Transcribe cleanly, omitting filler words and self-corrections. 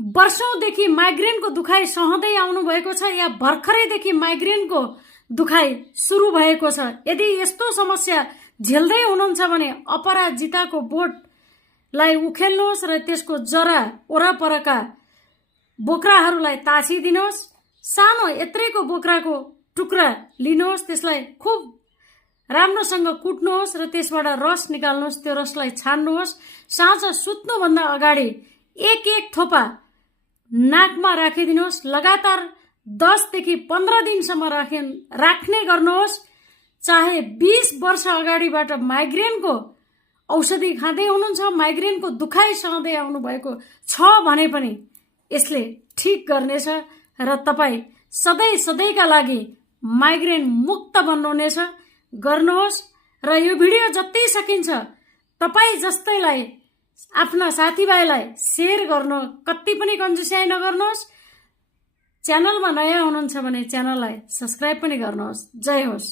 वर्षौंदेखि माइग्रेनको दुखाइ सहँदै आउनु भएको छ या भर्खरैदेखि माइग्रेनको दुखाइ सुरु भएको छ। यदि यस्तो समस्या झेल्दै हुनुहुन्छ भने अपराजिताको बोटलाई उखेल्नुहोस् र त्यसको जरा वरपरका बोक्राहरूलाई ताछिदिनुहोस्। सानो यत्रेको बोक्राको टुक्रा लिनुहोस्, त्यसलाई खुब राम्रोसँग कुट्नुहोस् र त्यसबाट रस निकाल्नुहोस्। त्यो रसलाई छान्नुहोस्। साँझ सुत्नुभन्दा अगाडि एक थोपा नाकमा राखिदिनुहोस्। लगातार 10 देखि 15 दिनसम्म राख्ने गर्नुहोस्। चाहे 20 वर्ष अगाडिबाट माइग्रेनको औषधि खाँदै हुनुहुन्छ, माइग्रेनको दुखाइ सहँदै आउनु भएको छ भने पनि यसले ठीक गर्नेछ र तपाई सधैँका लागि माइग्रेन मुक्त बन्नुहुनेछ। गर्नुहोस् र यो भिडियो जति सकिन्छ तपाई जस्तैलाई आफ्ना साथीभाइलाई शेयर गर्नु, कति पनि कन्जुस्याइ नगर्नुहोस्। च्यानलमा नयाँ हुनुहुन्छ भने च्यानललाई सब्स्क्राइब पनि गर्नुहोस्। जय होस्।